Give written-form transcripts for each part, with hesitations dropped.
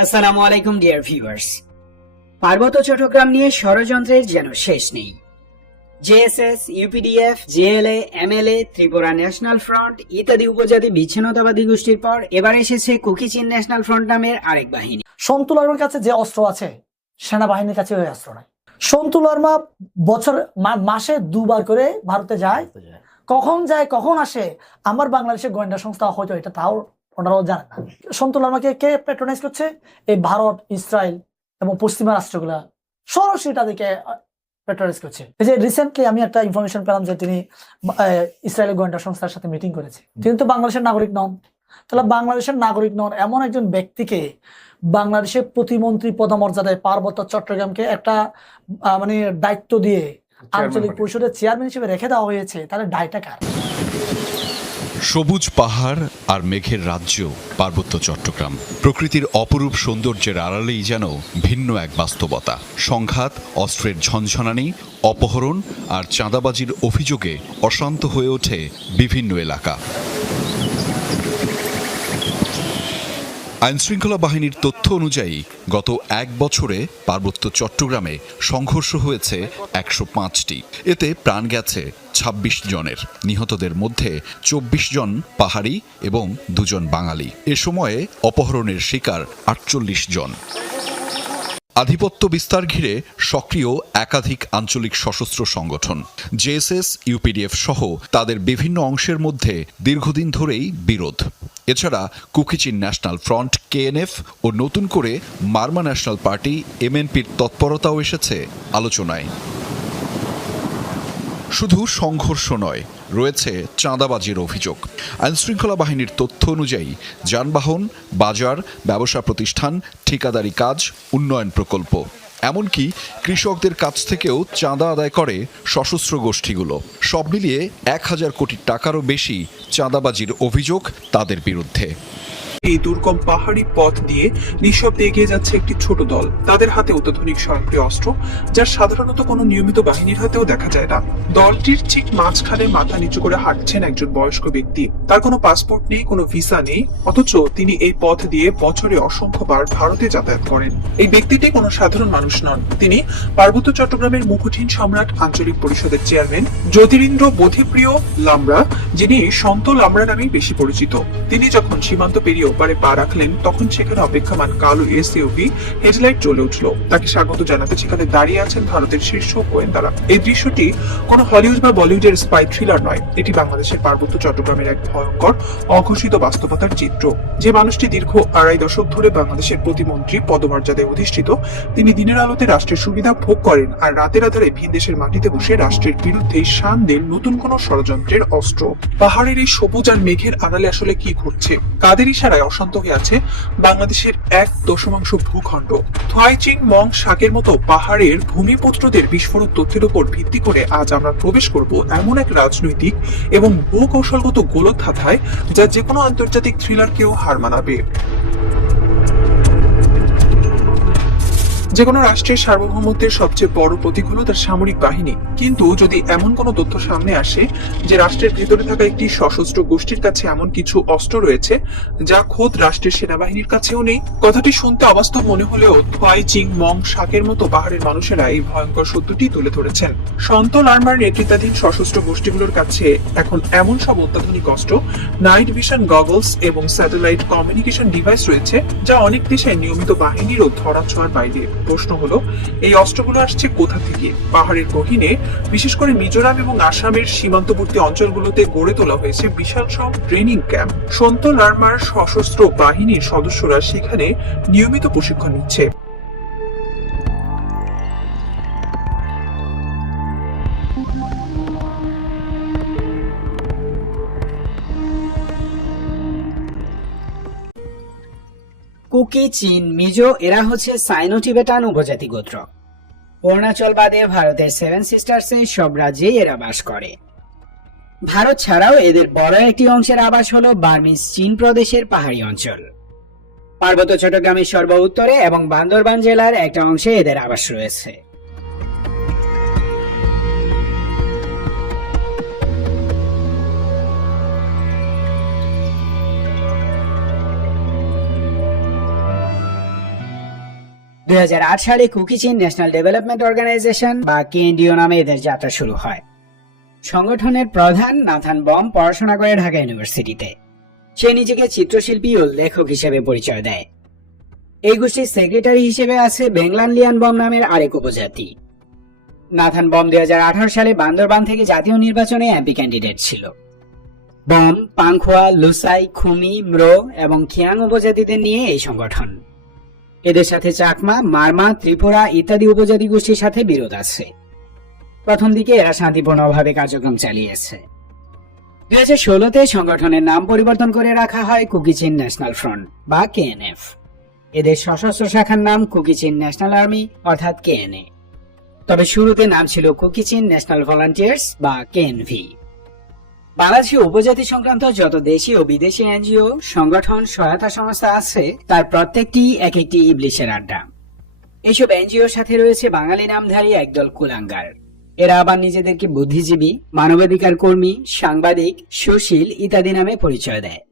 আসসালামু আলাইকুম dear viewers. পার্বত্য চট্টগ্রাম নিয়ে ষড়যন্ত্রের যেন শেষ নেই। JSS, UPDF, JLA, MLA, Tripura national front ইত্যাদি উপজাতি বিচ্ছিন্নতাবাদী গোষ্ঠীর পর এবার এসেছে কুকি-চিন ন্যাশনাল ফ্রন্ট নামের আরেক বাহিনী। সন্তু লারমার কাছে যে অস্ত্র আছে সেনাবাহিনীর কাছে ওই অস্ত্র নাই। সন্তু লারমা মাসে দুবার করে ভারতে যায়, কখন যায় কখন আসে আমার বাংলাদেশের গোয়েন্দা সংস্থা হয়তো এটা তাও ওনারাও জানে না। সন্তু লারমাকে কে প্যাট্রোনাইজ করছে? এই ভারত, ইসরায়েল এবং পশ্চিমা রাষ্ট্রগুলা সরাসরি তাদেরকে প্যাট্রোনাইজ করছে। এই যে রিসেন্টলি আমি একটা ইনফরমেশন পেলাম যে তিনি ইসরায়েলের গোয়েন্দা সংস্থার সাথে মিটিং করেছে। তিনি তো বাংলাদেশের নাগরিক নন। তাহলে বাংলাদেশের নাগরিক নন এমন একজন ব্যক্তিকে বাংলাদেশের প্রতিমন্ত্রী পদমর্যাদায় পার্বত্য চট্টগ্রামকে একটা দায়িত্ব দিয়ে আঞ্চলিক পরিষদের চেয়ারম্যান হিসেবে রেখে দেওয়া হয়েছে, তাহলে দায়টা কার? সবুজ পাহাড় আর মেঘের রাজ্য পার্বত্য চট্টগ্রাম প্রকৃতির অপরূপ সৌন্দর্যের আড়ালেই যেন ভিন্ন এক বাস্তবতা। সংঘাত, অস্ত্রের ঝনঝনানি, অপহরণ আর চাঁদাবাজির অভিযোগে অশান্ত হয়ে ওঠে বিভিন্ন এলাকা। আইনশৃঙ্খলা বাহিনীর তথ্য অনুযায়ী গত এক বছরে পার্বত্য চট্টগ্রামে সংঘর্ষ হয়েছে ১০৫টি। এতে প্রাণ গেছে ২৬ জনের। নিহতদের মধ্যে ২৪ জন পাহাড়ি এবং ২ জন বাঙালি। এ সময়ে অপহরণের শিকার ৪৮ জন। আধিপত্য বিস্তার ঘিরে সক্রিয় একাধিক আঞ্চলিক সশস্ত্র সংগঠন। জেএসএস, ইউপিডিএফ সহ তাদের বিভিন্ন অংশের মধ্যে দীর্ঘদিন ধরেই বিরোধ। এছাড়া কুকি-চিন ন্যাশনাল ফ্রন্ট কেএনএফ ও নতুন করে মারমা ন্যাশনাল পার্টি এমএনপির তৎপরতাও এসেছে আলোচনায়। শুধু সংঘর্ষ নয়, রয়েছে চাঁদাবাজির অভিযোগ। আইনশৃঙ্খলা বাহিনীর তথ্য অনুযায়ী যানবাহন, বাজার, ব্যবসা প্রতিষ্ঠান, ঠিকাদারি কাজ, উন্নয়ন প্রকল্প, এমনকি কৃষকদের কাছ থেকেও চাঁদা আদায় করে সশস্ত্র গোষ্ঠীগুলো। সব মিলিয়ে ১,০০০ কোটি টাকারও বেশি চাঁদাবাজির অভিযোগ তাদের বিরুদ্ধে। এই দুর্গম পাহাড়ি পথ দিয়ে নিঃশব্দে এগিয়ে যাচ্ছে একটি ছোট দল। তাদের হাতে অত্যাধুনিক স্বয়ংক্রিয় অস্ত্র, যা সাধারণত কোনো নিয়মিত বাহিনীর হাতেও দেখা যায় না। দলটির ঠিক মাঝখানে মাথা নিচু করে হাঁটছেন একজন বয়স্ক ব্যক্তি। তার কোনো পাসপোর্ট নেই, কোনো ভিসা নেই, অথচ তিনি এই পথ দিয়ে বছরে অসংখ্যবার ভারতে যাতায়াত করেন। এই ব্যক্তিটি কোনো সাধারণ মানুষ নন। তিনি পার্বত্য চট্টগ্রামের মুকুটহীন সম্রাট আঞ্চলিক পরিষদের চেয়ারম্যান জ্যোতিরিন্দ্র বোধিপ্রিয় লামরা, যিনি সন্ত লামরা নামেই বেশি পরিচিত। তিনি যখন সীমান্ত পেরিয়ে ওপারে পা রাখলেন, তখন সেখানে অপেক্ষমান কালো এসইউভি হেডলাইট জ্বলে উঠল। তাকে স্বাগত জানাতে সেখানে দাঁড়িয়ে আছেন ভারতের শীর্ষ গোয়েন্দারা। এই দৃশ্যটি কোনো হলিউড বা বলিউডের স্পাই থ্রিলার নয়, এটি বাংলাদেশের পার্বত্য চট্টগ্রামের এক ভয়ঙ্কর অঘোষিত বাস্তবতার চিত্র। যে মানুষটি দীর্ঘ ২.৫ দশক ধরে বাংলাদেশের প্রতিমন্ত্রী পদমর্যাদায় অধিষ্ঠিত, তিনি দিনের আলোতে রাষ্ট্রের সুবিধা ভোগ করেন, আর রাতের আধারে ভিন দেশের মাটিতে বসে রাষ্ট্রের বিরুদ্ধে শান দেন নতুন কোন ষড়যন্ত্রের অস্ত্র। পাহাড়ের এই সবুজ আর মেঘের আড়ালে আসলে কি ঘটছে? কাদের ইশারায় অশান্ত হয়ে আছে বাংলাদেশের ১/১০ ভূখণ্ড? থোয়াইচিং মং শাকের মতো পাহাড়ের ভূমিপুত্রদের বিস্ফোরক তথ্যের উপর ভিত্তি করে আজ আমরা প্রবেশ করব এমন এক রাজনৈতিক এবং ভূকৌশলগত গোলকধাঁধায়, যা যে কোনো আন্তর্জাতিক থ্রিলারকেও হার মানাবে। যে কোনো রাষ্ট্রের সার্বভৌমত্বের সবচেয়ে বড় প্রতীক হলো তার সামরিক বাহিনী। কিন্তু যদি এমন কোনো তথ্য সামনে আসে যে রাষ্ট্রের ভেতরে থাকা একটি সশস্ত্র গোষ্ঠীর কাছে এমন কিছু অস্ত্র রয়েছে যা খোদ রাষ্ট্রের সেনাবাহিনীর কাছেও নেই, কথাটি শুনতে অবাস্তব মনে হলেও থোয়াইচিং মং শাকের মতো পাহাড়ের মানুষেরা এই ভয়ঙ্কর সত্যটি তুলে ধরেছেন। সন্ত লারমার নেতৃত্বাধীন সশস্ত্র গোষ্ঠীগুলোর কাছে এখন এমন সব অত্যাধুনিক অস্ত্র, নাইট ভিশন গগলস এবং স্যাটেলাইট কমিউনিকেশন ডিভাইস রয়েছে যা অনেক দেশে নিয়মিত বাহিনীরও ধরাছোঁয়ার বাইরে। প্রশ্ন হলো, এই অস্ত্রগুলো আসছে কোথা থেকে? পাহাড়ের গহীনে, বিশেষ করে মিজোরাম এবং আসামের সীমান্তবর্তী অঞ্চলগুলোতে গড়ে তোলা হয়েছে বিশাল সব ট্রেনিং ক্যাম্প। সন্ত লারমার সশস্ত্র বাহিনীর সদস্যরা সেখানে নিয়মিত প্রশিক্ষণ নিচ্ছে। কুকি, চীন, মিজো এরা হচ্ছে সাইনো টিবেটান উপজাতি গোত্র। অরুণাচল বাদে ভারতের 7 সিস্টার্সে সব রাজ্যেই এরা বাস করে। ভারত ছাড়াও এদের বড় একটি অংশের আবাস হলো বার্মিজ চীন প্রদেশের পাহাড়ি অঞ্চল। পার্বত্য চট্টগ্রামের সর্ব উত্তরে এবং বান্দরবান জেলার একটা অংশে এদের আবাস রয়েছে। 2008 সালে কুকি চীন ন্যাশনাল ডেভেলপমেন্ট অর্গানাইজেশন বা কেএনডিও নামে এদের যাত্রা শুরু হয়। সংগঠনের প্রধান নাথান বম পড়াশোনা করে ঢাকা ইউনিভার্সিটিতে। সে নিজেকে চিত্রশিল্পী ও লেখক হিসেবে পরিচয় দেয়। এই গোষ্ঠীর সেক্রেটারি হিসেবে আছে বেংলান লিয়ান বম নামের আরেক উপজাতি। নাথান বম 2018 সালে বান্দরবান থেকে জাতীয় নির্বাচনে এমপি ক্যান্ডিডেট ছিল। বম, পাংখোয়া, লুসাই, খুমি, ম্রো এবং খিয়াং উপজাতিদের নিয়ে এই সংগঠন। এদের সাথে চাকমা, মারমা, ত্রিপুরা ইত্যাদি উপজাতি গোষ্ঠীর সাথে বিরোধ আছে। প্রথম দিকে এরা শান্তিপূর্ণভাবে কার্যক্রম চালিয়েছে। 2016-তে সংগঠনের নাম পরিবর্তন করে রাখা হয় কুকি চীন ন্যাশনাল ফ্রন্ট বা কেএনএফ। এদের সশস্ত্র শাখার নাম কুকি চীন ন্যাশনাল আর্মি অর্থাৎ কেএনএ। তবে শুরুতে নাম ছিল কুকি চীন ন্যাশনাল ভলান্টিয়ার্স বা কেএনভি। বাংলাদেশে উপজাতি সংক্রান্ত যত দেশি ও বিদেশি এনজিও, সংগঠন, সহায়তা সংস্থা আছে তার প্রত্যেকটি এক একটি ইবলিশের আড্ডা। এইসব এনজিওর সাথে রয়েছে বাঙালি নামধারী একদল কুলাঙ্গার। এরা আবার নিজেদেরকে বুদ্ধিজীবী, মানবাধিকার কর্মী, সাংবাদিক, সুশীল ইত্যাদি নামে পরিচয় দেয়।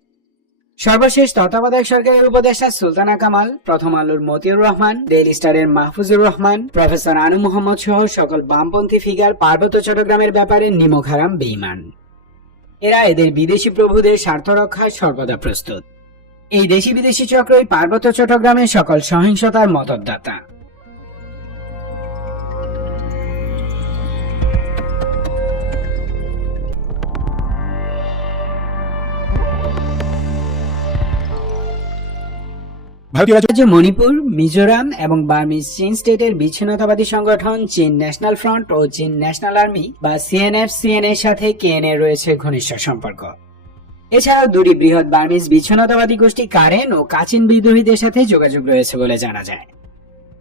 সর্বশেষ তত্ত্বাবধায়ক সরকারের উপদেষ্টা সুলতানা কামাল, প্রথম আলোর মতিউর রহমান, ডেইলি স্টারের মাহফুজুর রহমান, প্রফেসর আনু মোহাম্মদ সহ সকল বামপন্থী ফিগার পার্বত্য চট্টগ্রামের ব্যাপারে নিমক হারাম বেঈমান। এরা এদের বিদেশি প্রভুদের স্বার্থ রক্ষায় সর্বদা প্রস্তুত। এই দেশি বিদেশি চক্রই পার্বত্য চট্টগ্রামের সকল সহিংসতার মদতদাতা। রাজ্য মণিপুর, মিজোরাম এবং বার্মিজ চীন স্টেটের বিচ্ছিন্নতাবাদী সংগঠন চীন ন্যাশনাল ফ্রন্ট ও চীন ন্যাশনাল আর্মি বা সিএনএফ-সিএন এর সাথে কেএনএ রয়েছে ঘনিষ্ঠ সম্পর্ক। এছাড়াও দুটি বৃহৎ বার্মিজ বিচ্ছিন্নতাবাদী গোষ্ঠী কারেন ও কাচিন বিদ্রোহীদের সাথে যোগাযোগ রয়েছে বলে জানা যায়।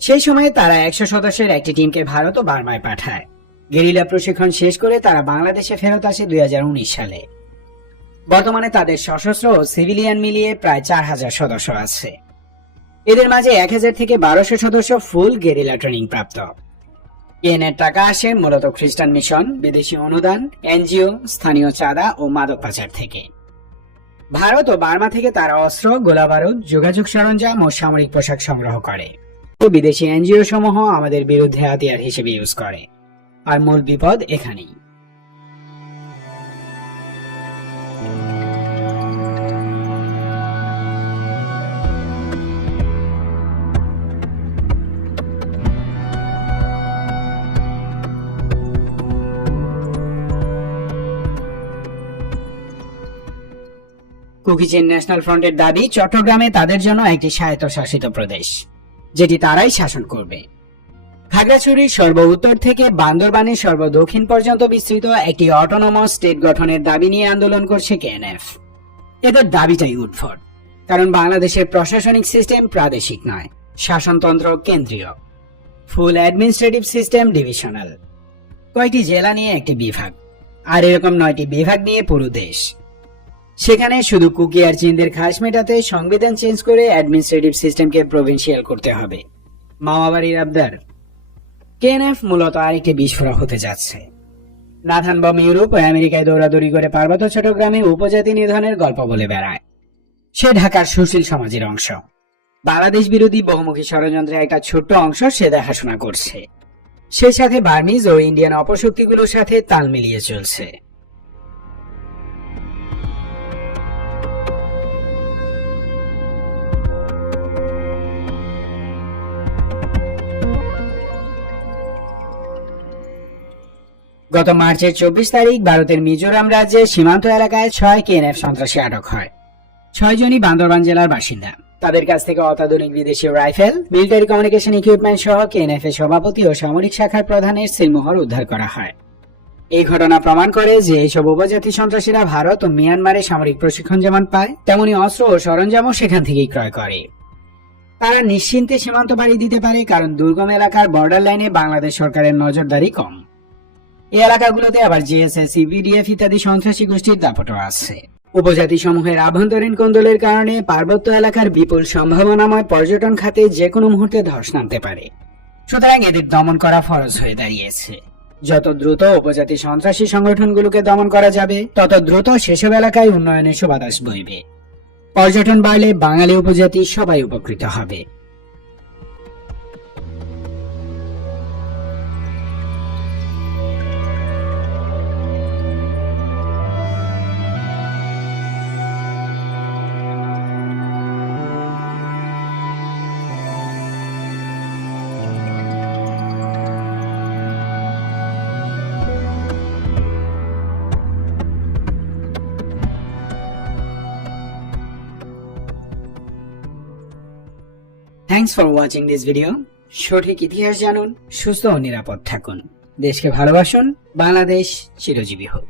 সেই সময়ে তারা 100 সদস্যের একটি টিমকে ভারত ও বার্মায় পাঠায়। গেরিলা প্রশিক্ষণ শেষ করে তারা বাংলাদেশে ফেরত আসে 2019 সালে। বর্তমানে তাদের সশস্ত্র ও সিভিলিয়ান মিলিয়ে প্রায় 4000 সদস্য আছে। এদের মাঝে 1000 থেকে 1200 সদস্য ফুল গেরিলা ট্রেনিং প্রাপ্ত। কেএনএর টাকা আসে মূলত খ্রিস্টান মিশন, বিদেশি অনুদান, এনজিও, স্থানীয় চাঁদা ও মাদক পাচার থেকে। ভারত ও বার্মা থেকে তারা অস্ত্র, গোলাবারুদ, যোগাযোগ সরঞ্জাম ও সামরিক পোশাক সংগ্রহ করে। বিদেশি এনজিও সমূহ আমাদের বিরুদ্ধে হাতিয়ার হিসেবে ইউজ করে। আর মূল বিপদ এখানেই। কুকি চীন ন্যাশনাল ফ্রন্টের দাবি চট্টগ্রামে তাদের জন্য একটি স্বায়ত্তশাসিত প্রদেশ, যেটি তারাই শাসন করবে। খাগড়াছড়ির সর্ব উত্তর থেকে বান্দরবানের সর্ব দক্ষিণ পর্যন্ত বিস্তৃত একটি অটোনোমাস স্টেট গঠনের দাবি নিয়ে আন্দোলন করছে কেএনএফ। এদের দাবিটাই উদ্ভট, কারণ বাংলাদেশের প্রশাসনিক সিস্টেম প্রাদেশিক নয়, শাসনতন্ত্র কেন্দ্রীয়। ফুল অ্যাডমিনিস্ট্রেটিভ সিস্টেম ডিভিশনাল। কয়েকটি জেলা নিয়ে একটি বিভাগ, আর এরকম 9টি বিভাগ নিয়ে পুরো দেশ। সেখানে শুধু কুকি আর চীনদের খাস মেটাতে সংবিধান চেঞ্জ করে অ্যাডমিনিস্ট্রেটিভ সিস্টেমকে প্রভিন্সিয়াল করতে হবে। মামাবাড়ির আবদার। কেএনএফ মূলত আরেকটি বিস্ফোরক হতে যাচ্ছে। নাথান বম ইউরোপ ও আমেরিকায় দৌড়াদৌড়ি করে পার্বত্য চট্টগ্রামে উপজাতি নিধনের গল্প বলে বেড়ায়। সে ঢাকার সুশীল সমাজের অংশ। বাংলাদেশ বিরোধী বহুমুখী ষড়যন্ত্রের একটা ছোট্ট অংশ সে দেখাশোনা করছে। সেই সাথে বার্মিজ ও ইন্ডিয়ান অপশক্তিগুলোর সাথে তাল মিলিয়ে চলছে। গত মার্চের 24 তারিখ ভারতের মিজোরাম রাজ্যের সীমান্ত এলাকায় 6 কেএনএফ সন্ত্রাসী আটক হয়। 6 জনই বান্দরবান জেলার বাসিন্দা। তাদের কাছ থেকে অত্যাধুনিক বিদেশি রাইফেল, মিলিটারি কমিউনিকেশন ইকুইপমেন্ট সহ কেএনএফ এর সভাপতি ও সামরিক শাখার প্রধানের সিলমোহর উদ্ধার করা হয়। এই ঘটনা প্রমাণ করে যে এইসব উপজাতি সন্ত্রাসীরা ভারত ও মিয়ানমারে সামরিক প্রশিক্ষণ যেমন পায়, তেমনি অস্ত্র ও সরঞ্জামও সেখান থেকেই ক্রয় করে। তারা নিশ্চিন্তে সীমান্ত পাড়ি দিতে পারে, কারণ দুর্গম এলাকার বর্ডার লাইনে বাংলাদেশ সরকারের নজরদারি কম। এই এলাকাগুলোতে আবার জেএসএস, ইপিডিএফ ইত্যাদি সন্ত্রাসী গোষ্ঠীর দাপট আছে। উপজাতি সমূহের আভ্যন্তরীণ কোন্দলের কারণে পার্বত্য এলাকার বিপুল সম্ভাবনাময় পর্যটন খাতে যে কোনো মুহূর্তে ধস নামতে পারে। সুতরাং এদের দমন করা ফরজ হয়ে দাঁড়িয়েছে। যত দ্রুত উপজাতি সন্ত্রাসী সংগঠনগুলোকে দমন করা যাবে, তত দ্রুত সেসব এলাকায় উন্নয়নের সুবাতাস বইবে। পর্যটন বাড়লে বাঙালি উপজাতি সবাই উপকৃত হবে। Thanks for watching this video. সঠিক ইতিহাস জানুন, সুস্থ ও নিরাপদ থাকুন, দেশকে ভালোবাসুন, বাংলাদেশ চিরজীবী হোক।